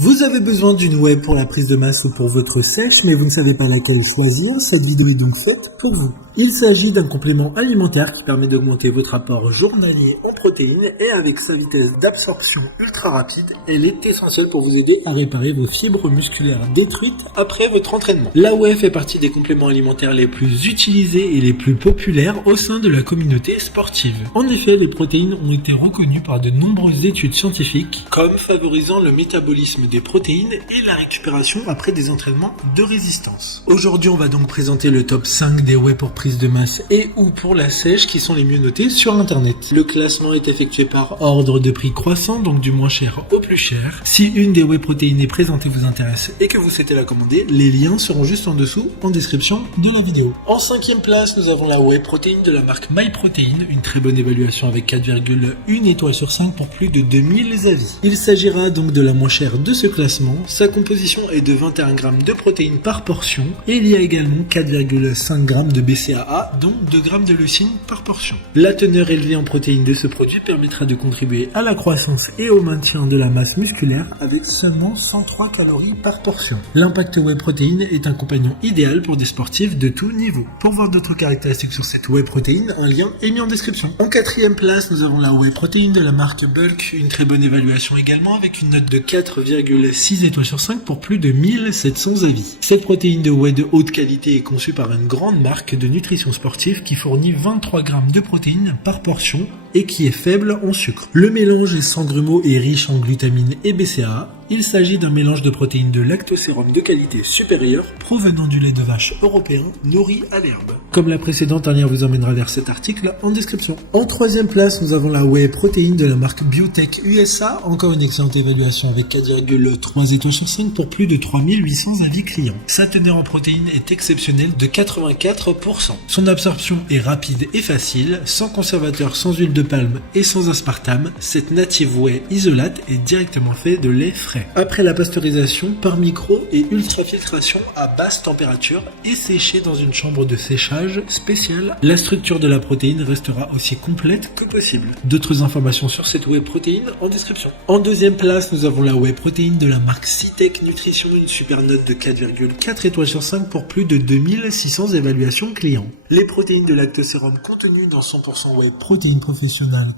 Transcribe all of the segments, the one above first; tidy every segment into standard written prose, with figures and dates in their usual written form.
Vous avez besoin d'une whey pour la prise de masse ou pour votre sèche, mais vous ne savez pas laquelle choisir. Cette vidéo est donc faite pour vous. Il s'agit d'un complément alimentaire qui permet d'augmenter votre apport journalier en protéines et avec sa vitesse d'absorption ultra rapide, elle est essentielle pour vous aider à réparer vos fibres musculaires détruites après votre entraînement. La whey fait partie des compléments alimentaires les plus utilisés et les plus populaires au sein de la communauté sportive. En effet, les protéines ont été reconnues par de nombreuses études scientifiques comme favorisant le métabolisme des protéines et la récupération après des entraînements de résistance. Aujourd'hui, on va donc présenter le top 5 des whey pour prise de masse et ou pour la sèche qui sont les mieux notés sur internet. Le classement est effectué par ordre de prix croissant, donc du moins cher au plus cher. Si une des whey protéinées présentées vous intéresse et que vous souhaitez la commander, les liens seront juste en dessous en description de la vidéo. En 5e place, nous avons la whey protéine de la marque MyProtein, une très bonne évaluation avec 4,1 étoiles sur 5 pour plus de 2000 avis. Il s'agira donc de la moins chère de ce classement. Sa composition est de 21 g de protéines par portion et il y a également 4,5 g de BCAA, dont 2 g de leucine par portion. La teneur élevée en protéines de ce produit permettra de contribuer à la croissance et au maintien de la masse musculaire avec seulement 103 calories par portion. L'impact whey protéine est un compagnon idéal pour des sportifs de tout niveau. Pour voir d'autres caractéristiques sur cette whey protéine, un lien est mis en description. En 4e place, nous avons la whey protéine de la marque Bulk, une très bonne évaluation également avec une note de 4,6 étoiles sur 5 pour plus de 1700 avis. Cette protéine de whey de haute qualité est conçue par une grande marque de nutrition sportive qui fournit 23 g de protéines par portion et qui est faible en sucre. Le mélange est sans grumeaux et riche en glutamine et BCAA. Il s'agit d'un mélange de protéines de lactosérum de qualité supérieure provenant du lait de vache européen nourri à l'herbe. Comme la précédente, un lien vous emmènera vers cet article en description. En 3e place, nous avons la whey protéine de la marque Biotech USA, encore une excellente évaluation avec 4,3 étoiles sur 5 pour plus de 3800 avis clients. Sa teneur en protéines est exceptionnelle de 84%. Son absorption est rapide et facile, sans conservateur, sans huile de palme et sans aspartame. Cette native whey isolate est directement faite de lait frais. Après la pasteurisation par micro et ultrafiltration à basse température et séchée dans une chambre de séchage spéciale, la structure de la protéine restera aussi complète que possible. D'autres informations sur cette whey protéine en description. En 2e place, nous avons la whey protéine de la marque Cytec Nutrition, une super note de 4,4 étoiles sur 5 pour plus de 2600 évaluations clients. Les protéines de lactosérum contenues dans 100% whey protéine professionnelle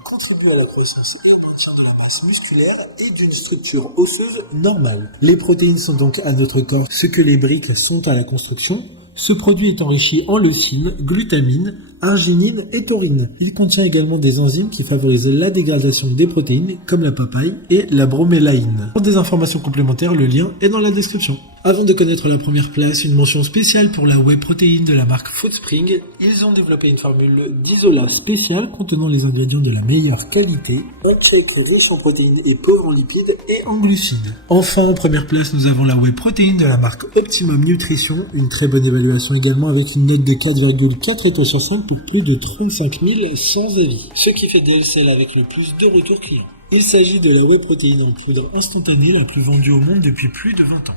contribuent à la croissance et au maintien de la masse musculaire et d'une structure osseuse normale. Les protéines sont donc à notre corps ce que les briques sont à la construction. Ce produit est enrichi en leucine, glutamine, arginine et taurine. Il contient également des enzymes qui favorisent la dégradation des protéines comme la papaye et la bromélaïne. Pour des informations complémentaires, le lien est dans la description. Avant de connaître la première place, une mention spéciale pour la whey protéine de la marque Foodspring. Ils ont développé une formule d'isolat spéciale contenant les ingrédients de la meilleure qualité, un shake riche en protéines et pauvre en lipides et en glucides. Enfin, en première place, nous avons la whey protéine de la marque Optimum Nutrition, une très bonne évaluation également avec une note de 4,4 étoiles sur 5 pour plus de 35 100 avis, ce qui fait d'elle celle avec le plus de retours clients. Il s'agit de la whey protéine en poudre instantanée la plus vendue au monde depuis plus de 20 ans.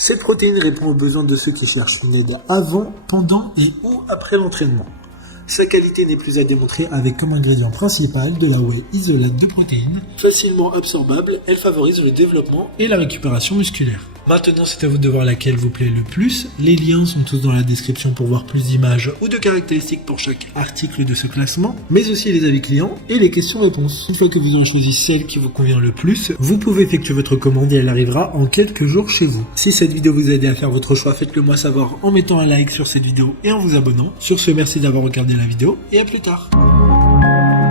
Cette protéine répond aux besoins de ceux qui cherchent une aide avant, pendant et ou après l'entraînement. Sa qualité n'est plus à démontrer avec comme ingrédient principal de la whey isolate de protéines. Facilement absorbable, elle favorise le développement et la récupération musculaire. Maintenant, c'est à vous de voir laquelle vous plaît le plus. Les liens sont tous dans la description pour voir plus d'images ou de caractéristiques pour chaque article de ce classement, mais aussi les avis clients et les questions-réponses. Une fois que vous aurez choisi celle qui vous convient le plus, vous pouvez effectuer votre commande et elle arrivera en quelques jours chez vous. Si cette vidéo vous a aidé à faire votre choix, faites-le moi savoir en mettant un like sur cette vidéo et en vous abonnant. Sur ce, merci d'avoir regardé la vidéo et à plus tard.